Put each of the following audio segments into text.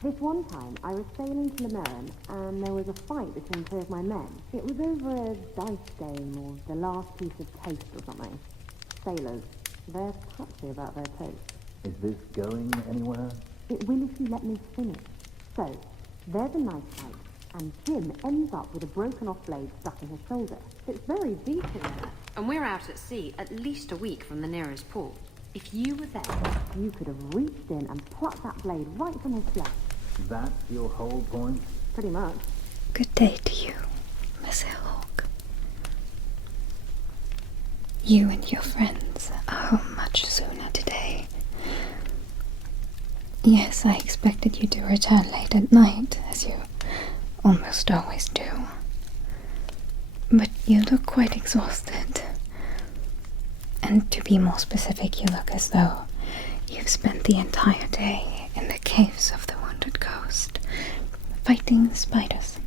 This one time, I was sailing to Lemerin, and there was a fight between two of my men. It was over a dice game, or the last piece of toast or something. Sailors, they're touchy about their toast. Is this going anywhere? It will if you let me finish. So, there's a knife fight, and Jim ends up with a broken-off blade stuck in his shoulder. It's very deep in there. And we're out at sea at least a week from the nearest port. If you were there, You could have reached in and plucked that blade right from his flesh. That's your whole point? Pretty much. Good day to you, Miss Hawk. You and your friends are home much sooner today. Yes, I expected you to return late at night, as you almost always do. But you look quite exhausted. And to be more specific, you look as though you've spent the entire day in the caves of the Wounded Coast, fighting spiders.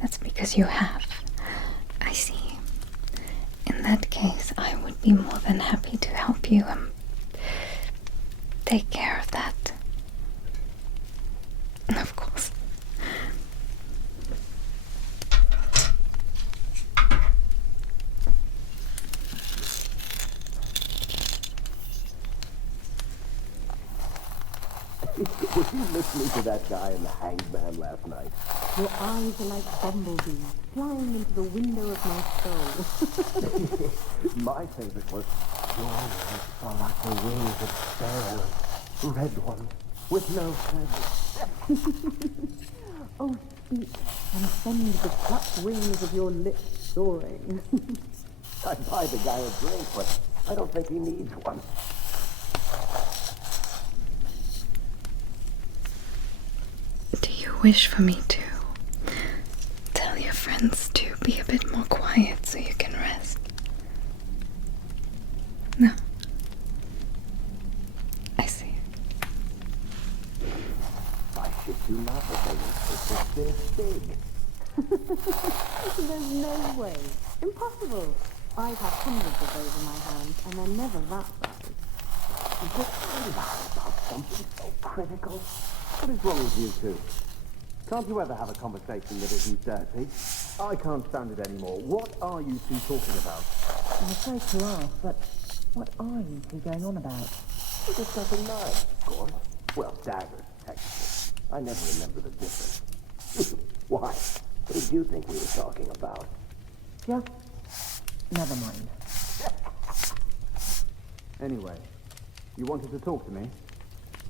That's because you have. I see. In that case, I would be more than happy to help you take care of that. Of course. Were you listening to that guy in the hangman last night? Your eyes are like bumblebees, flying into the window of my soul. My favorite was, your wings are like the wings of sparrows, red ones, with no feathers. Oh, speak, and send the plucked wings of your lips soaring. I'd buy the guy a drink, but I don't think he needs one. Do you wish for me to tell your friends to be a bit more quiet so you can rest? No. I see. I shit you not, but they were this big. There's no way. Impossible. I've had hundreds of those in my hands, and they're never that size. Is it about something so critical? What is wrong with you two? Can't you ever have a conversation that isn't dirty? I can't stand it anymore. What are you two talking about? I'm afraid to ask, but what are you two going on about? We're discussing knives, of course. Well, daggers, technically. I never remember the difference. Why? What did you think we were talking about? Just never mind. Anyway, you wanted to talk to me?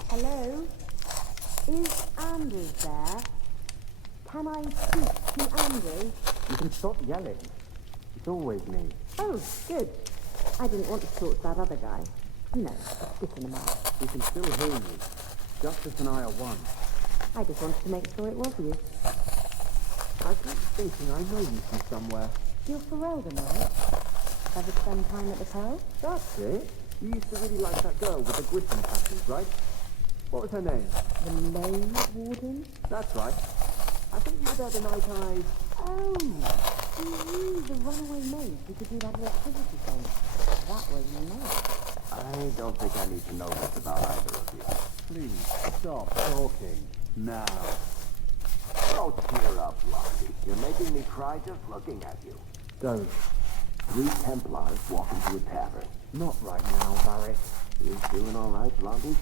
Hello? Is Anders there? Can I speak to Anders? You can stop yelling. It's always me. Oh, good. I didn't want to talk to that other guy. You know, a stick in the mouth. We can still hear you. Justice and I are one. I just wanted to make sure it was you. I keep thinking I know you from somewhere. You're Ferelden, right? Ever spend time at the Pearl? That's it. You used to really like that girl with the griffin tattoos, right? What was her name? The Lay Warden? That's right. I think you were there the night Oh, you the runaway maid who could do that electricity thing. That was nice. I don't think I need to know this about either of you. Please, stop talking. Now. Oh, cheer up, Blondie. You're making me cry just looking at you. Don't. 3 Templars walk into a tavern. Not right now, Barry. You feeling all right, Blondie?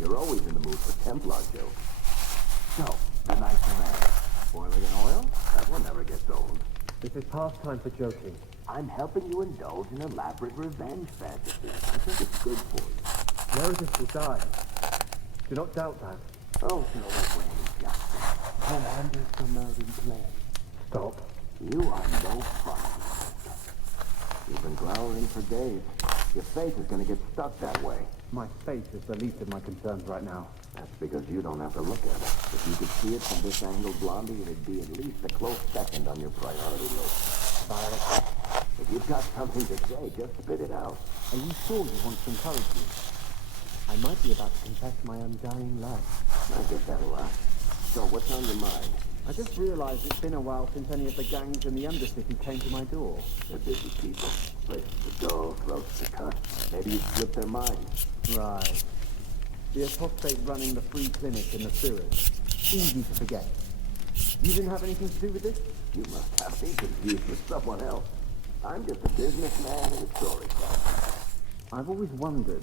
You're always in the mood for Templar jokes. So, the nice man. Boiling in oil? That one never gets old. This is past time for joking. I'm helping you indulge in elaborate revenge fantasies. I think it's good for you. Meredith will die. Do not doubt that. Oh, no way, Justin. Commanders for Mervyn Clay. Stop. You are no fun. You've been glowering for days. Your face is going to get stuck that way. My face is the least of my concerns right now. That's because you don't have to look at it. If you could see it from this angle, Blondie, it'd be at least a close second on your priority list. Violet, If you've got something to say, just spit it out. are you sure you want to encourage me? I might be about to confess my undying love. I guess that'll last. So, what's on your mind? I just realized it's been a while since any of the gangs in the Undercity came to my door. They're busy people. Places to go, throats to cut. Maybe you slipped their minds. Right. The apostate running the free clinic in the sewers. Easy to forget. You didn't have anything to do with this? You must have me confused with someone else. I'm just a businessman and a storyteller. I've always wondered,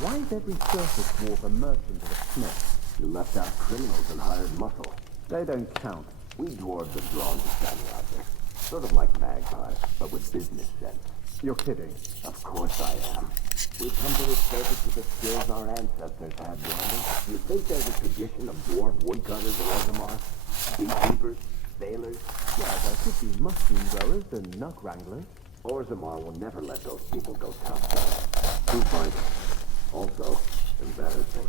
why is every surface dwarf a merchant or a smith? You left out criminals and hired muscle. They don't count. We dwarves are drawn to standing out there. Sort of like magpies, but with business sense. You're kidding. Of course I am. We come to this surface with the skills our ancestors had, Blondie. You think there's a tradition of dwarf woodcutters in Orzammar? Beekeepers? Sailors? Yeah, there could be mushroom growers and nut wranglers. Orzammar will never let those people go topside. Who finds them? Also, embarrassing.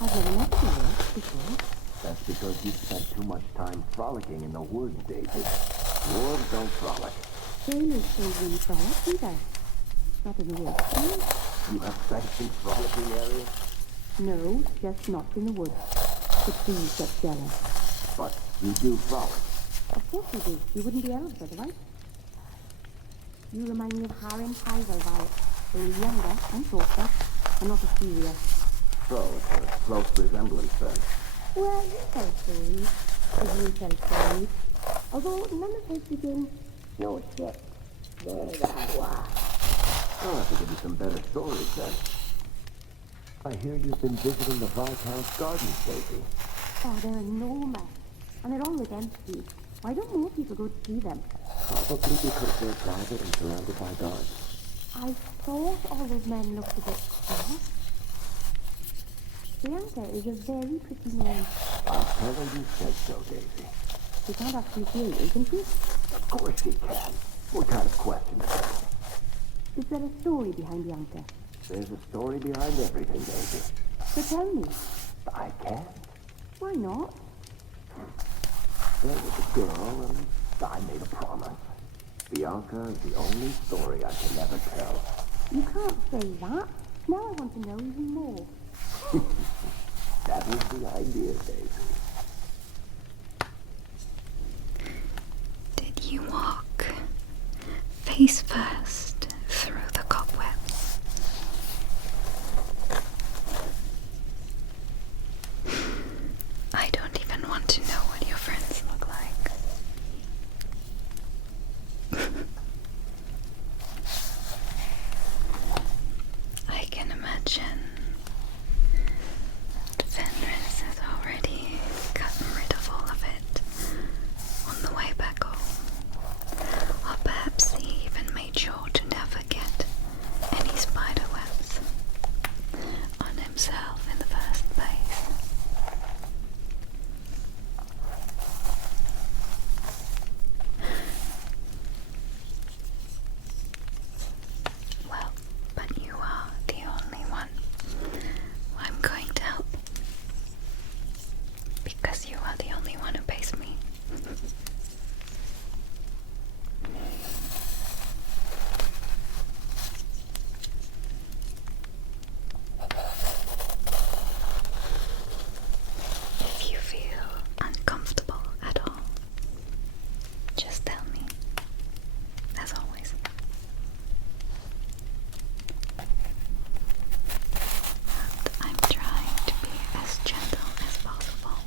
I've never met you before. That's because you've spent too much time frolicking in the woods, Daisy. Dwarves don't frolic. Sailors don't really frolic either. Not in the woods. You have fenced frolicking areas, No, just not in the woods. The trees get jealous. but you do frolic. Of course you do. You wouldn't be elves otherwise. You remind me of Harry and Tyler, Violet. They were younger and shorter, and not as serious. So it's a close resemblance then. Well, you tell stories, as you tell stories. Although none of us begin, no shit. There that was. I'll have to give you some better stories then. I hear you've been visiting the Viscount's gardens, Daisy. Oh, they're enormous. And they're always empty. Why don't more people go to see them? Probably because they're private and surrounded by guards. I thought all those men looked a bit cross. Bianca is a very pretty name. I'll tell her you said so, Daisy. She can't actually hear you, can she? Of course she can. What kind of question is that? Is there a story behind Bianca? There's a story behind everything, Daisy. So tell me. I can't. Why not? There was a girl, and I made a promise. Bianca is the only story I can never tell. You can't say that. Now I want to know even more. That was the idea, Daisy. Did you walk face first through the cobwebs? I don't even want to know what your friends look like. I can imagine that Fenris has already gotten rid of all of it on the way back home. Or perhaps he even made sure to never get any spider webs on himself in the first place. Well, but you are the only one I'm going to help. Because you are the only one who pays me. If you feel uncomfortable at all, just tell me. As always. And I'm trying to be as gentle as possible.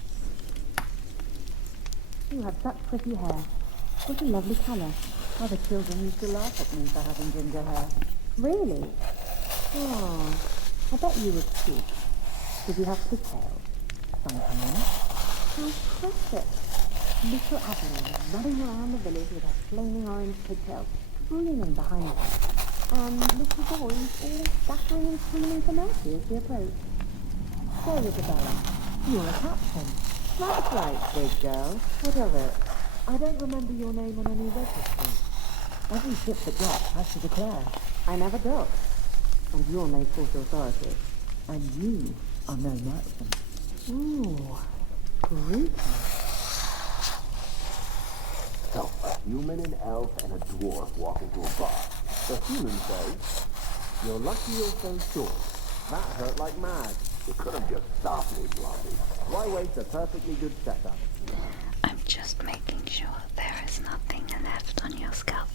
You have such pretty hair. What a lovely colour. Other children used to laugh at me for having ginger hair. Really? Oh, I bet you were cute. Did you have pigtails? Sometimes. How precious. Little Adeline running around the village with her flaming orange pigtails streaming behind her. And little boys all scattering and swimming into mercy as she approached. So, Isabella, You're a captain. That's right, big girl. What of it? I don't remember your name on any registry. Every ship that docks has to declare. I never dock. And you're no court authority. And you are no merchant. Ooh, brutal. So, a human, an elf, and a dwarf walk into a bar. The human says, "You're lucky you're so short. That hurt like mad. You could have just stopped me, Blondie. Why waste a perfectly good setup?" I'm just making sure there is nothing left on your scalp.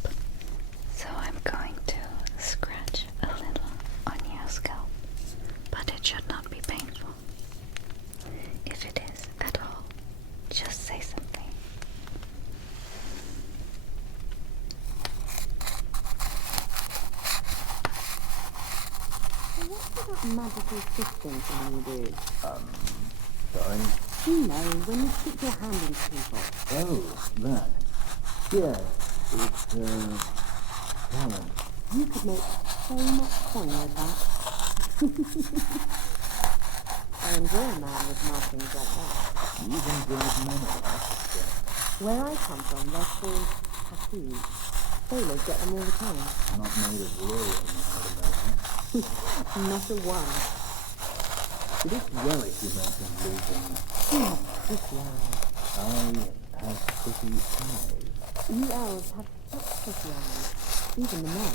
So I'm going to scratch a little on your scalp. But it should not magical system thing you do? Sorry? You know, when you stick your hand into people. Oh, that. Yes, it's, talent. You could make so much coin with that. I enjoy a man with markings like that. You've enjoyed many, I suspect. Where I come from, they're called tattoos. Sailors get them all the time. Not made of wool, I'd imagine. Not a one. This relic you mentioned losing, Pretty eyes. I have pretty eyes. You elves have such pretty eyes. Even the men.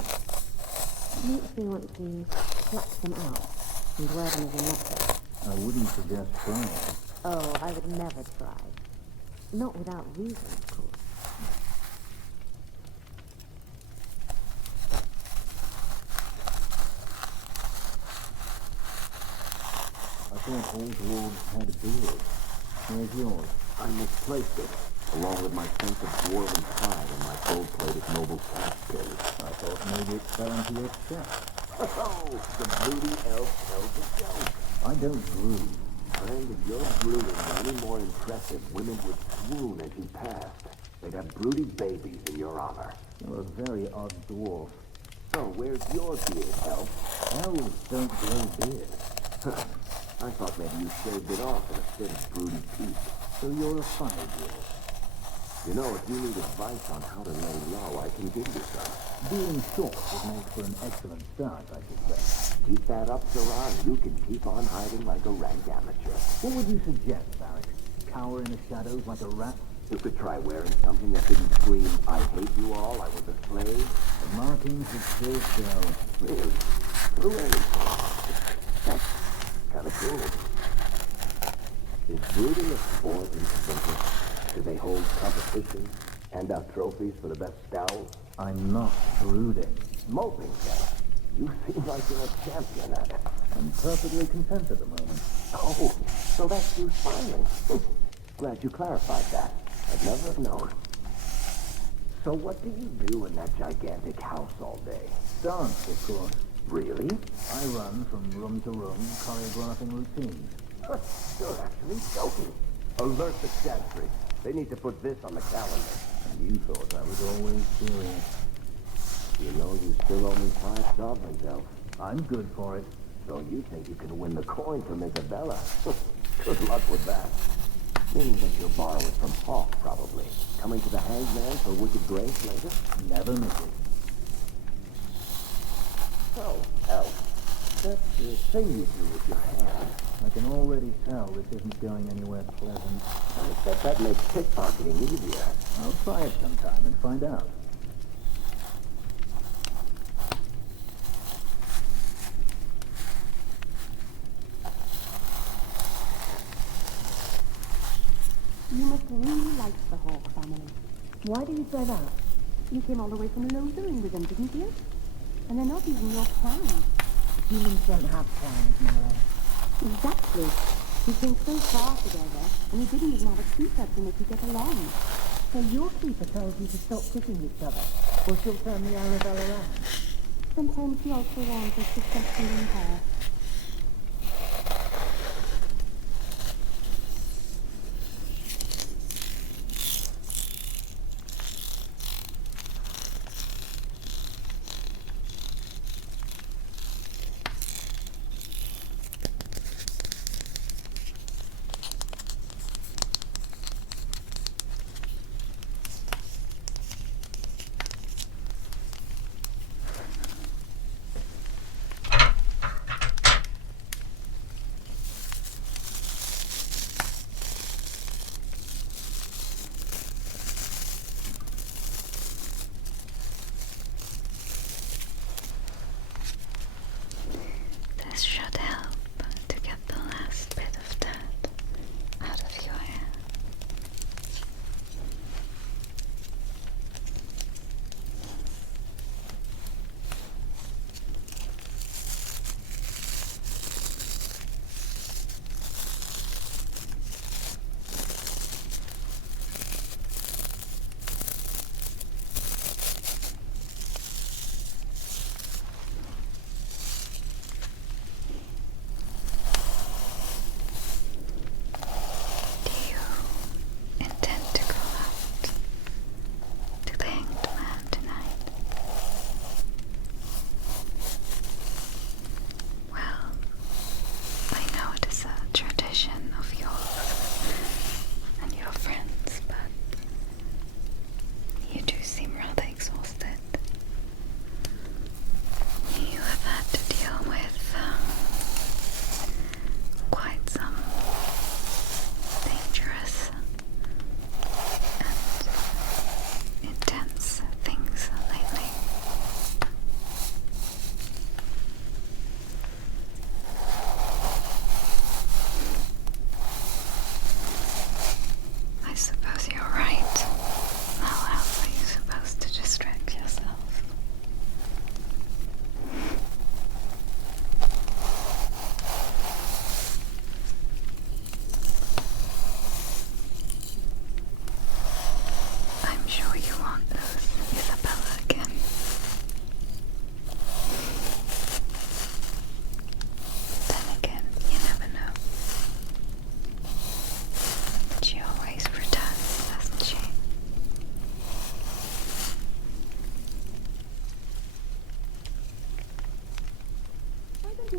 Makes me want to pluck them out and wear them as a necklace. I wouldn't suggest trying. Oh, I would never try. Not without reason, of course. I thought all dwarves had beards. Where's yours? I misplaced it, along with my sense of dwarven pride and my gold-plated noble cash pin. I thought maybe it fell into your chest. Oh, the broody elf tells a joke. I don't brood. Friend, if your brooding were any more impressive, women would swoon as you passed. They'd have broody babies in your honor. You're a very odd dwarf. So, where's your beard, elf? Elves don't grow beards. I thought maybe you shaved it off in a fit of broody pique. So you're a funny dwarf. You know, if you need advice on how to lay low, I can give you some. Being short would make for an excellent start, I suspect. Keep that up, Sarah, and you can keep on hiding like a rank amateur. What would you suggest, Barrick? Cower in the shadows like a rat? You could try wearing something that didn't scream, I hate you all, I was a slave. The markings would still show. Really? Really? That's kind of cool. Is brooding a sport in Splinter? Do they hold competitions? Hand out trophies for the best scowls? I'm not brooding. Moping, Jeff. You seem like you're a champion at it. I'm perfectly content at the moment. Oh, so that's you smiling. Glad you clarified that. I'd never have known. So what do you do in that gigantic house all day? Dance, of course. Really? I run from room to room, choreographing routines. You're actually joking. Alert the Chantry. They need to put this on the calendar. And you thought I was always serious. You know you still owe me 5 sovereigns, Elf. I'm good for it. So you think you can win the coin from Isabella? Good luck with that. Meaning that you'll borrow it from Hawk, probably. Coming to the Hangman for Wicked Grace later? Never miss it. So, Elf, that thing you do with your hand, I can already tell this isn't going anywhere pleasant. I bet that makes pickpocketing easier. I'll try it sometime and find out. You must really like the Hawk family. Why do you say that? You came all the way from Lothering with them, didn't you? And they're not even your clan. Humans don't have plans, Mallow. Exactly. We came so far together, and we didn't even have a keeper to make you get along. So your keeper tells you to stop kicking each other, or she'll turn the Arabelle around. Sometimes she also wants us to step in her.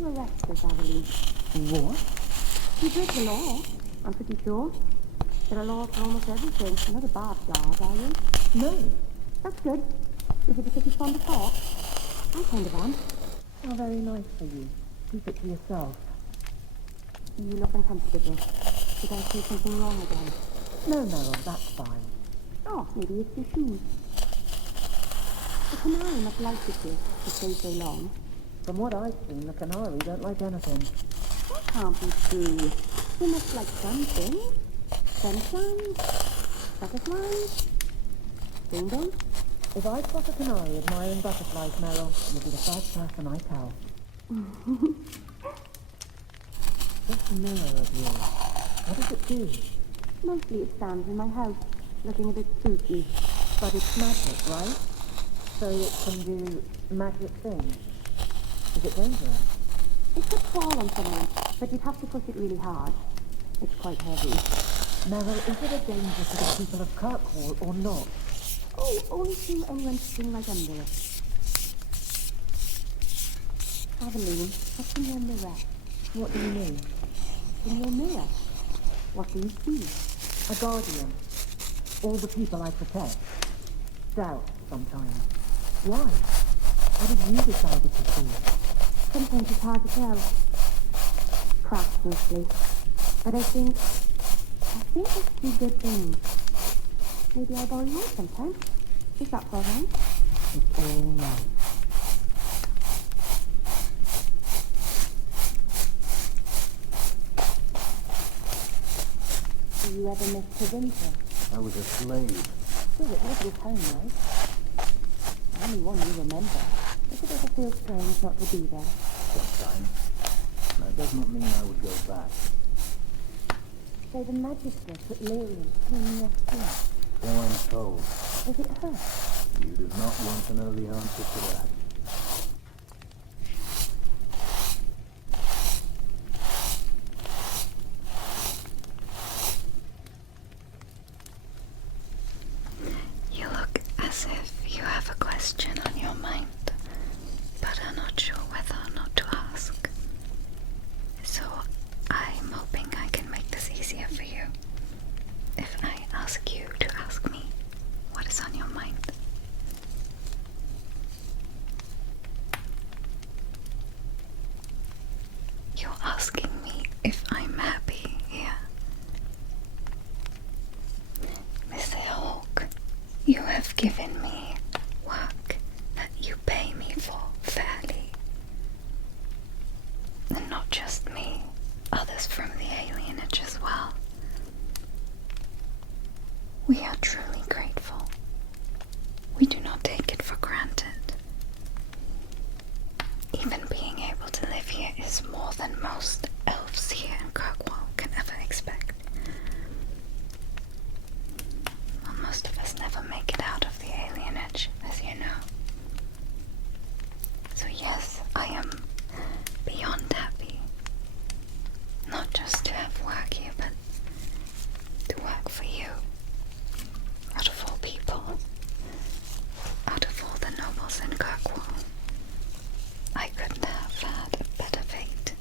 to arrest us, Aveline. What? You break the law, I'm pretty sure. There are laws for almost everything. You're not a barbed are you? No. That's good. Is it because you're fond of talk? I kind of am. How very nice for you. Keep it to yourself. You look uncomfortable. Did I say something wrong again? No, Meryl, that's fine. Oh, maybe it's your shoes. The canary must like it here to stay so long. From what I've seen, the canary don't like anything. That can't be true. They must like something. Sunshine, butterflies, rainbows. If I spot a canary admiring butterflies, Meryl, you'll be the first person I tell. This mirror of yours, what does it do? Mostly it stands in my house, looking a bit spooky. But it's magic, right? So it can do magic things. Is it dangerous? It could fall on someone, but you'd have to push it really hard. It's quite heavy. Meryl, is it a danger to the people of Kirkwall or not? Oh, only to anyone sitting right under it. Aveline, what's in your mirror? What do you mean? In your mirror? What do you see? A guardian. All the people I protect. Doubt, sometimes. Why? What have you decided to see? Sometimes it's hard to tell. Cracks mostly. But I think I see good things. Maybe I'll borrow yours sometime. Is that all right? It's all right. Do you ever miss Provincia? I was a slave. Still, it was your home, right? The only one you remember. Does it ever feel strange not to be there? Sometimes. That does not mean I would go back. So the magistrate put Lyrian in your skin. So I'm told. Does it hurt? You do not want to know the answer to that. You look as if you have a question on your mind, but are not sure whether or not to ask. So I'm hoping I can make this easier for you. If I ask you to ask me what is on your mind. You're asking me if I'm happy here. Mr. Hawke, you have given me work that you pay me for fairly. And not just me, others from the alienage as well. We are truly grateful. We do not take it for granted. Even being able to live here is more than most elves here in Kirkwall can ever expect. Well, most of us never make it out of the alienage, as you know. So yes, I am beyond happy. Not just to have work here, but to work for you. Out of all people, out of all the nobles in Kirkwall, I couldn't have had a better fate.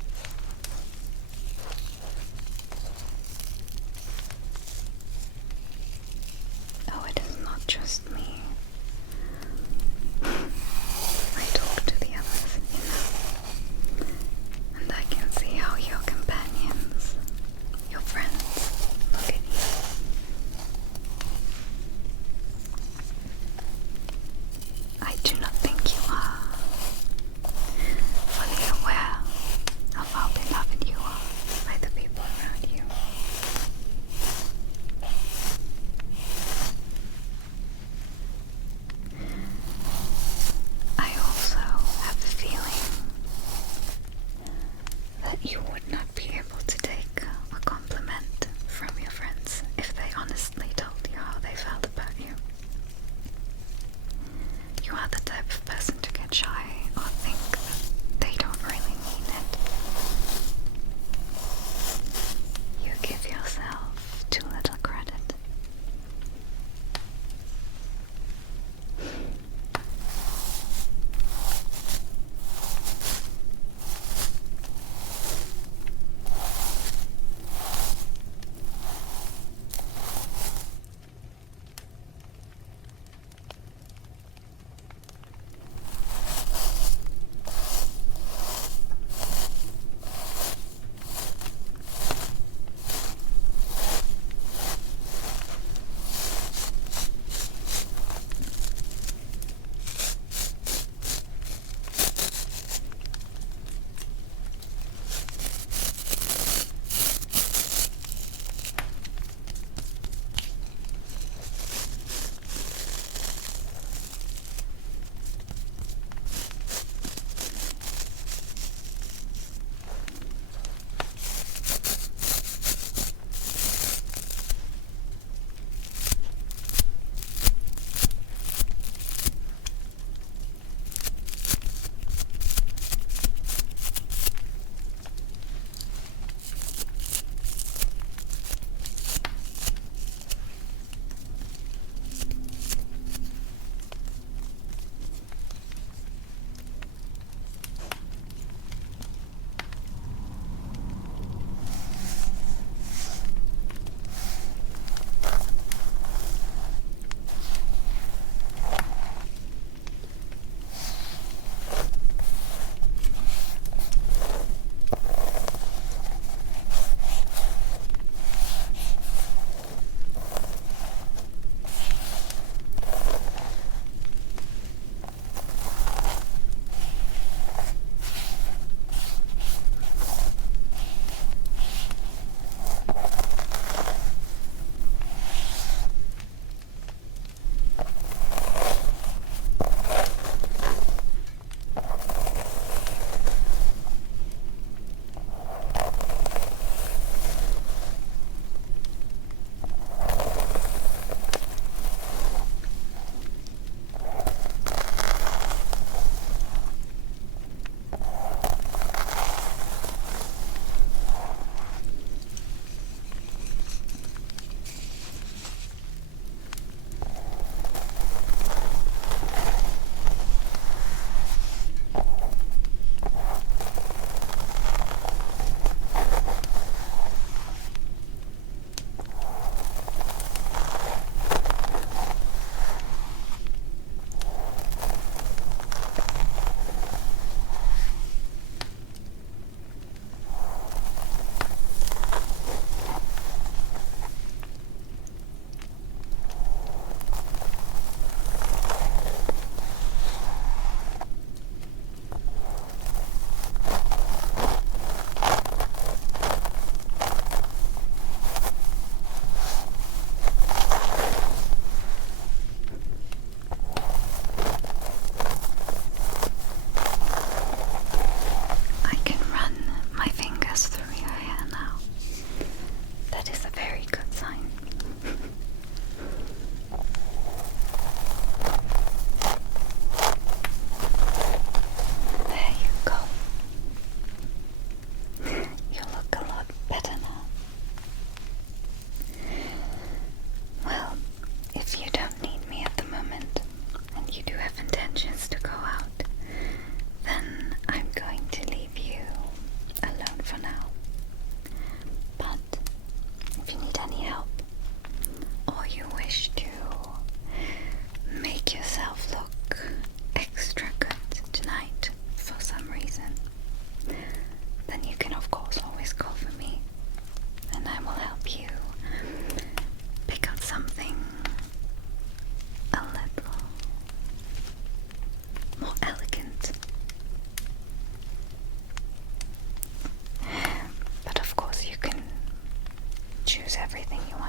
choose everything you want.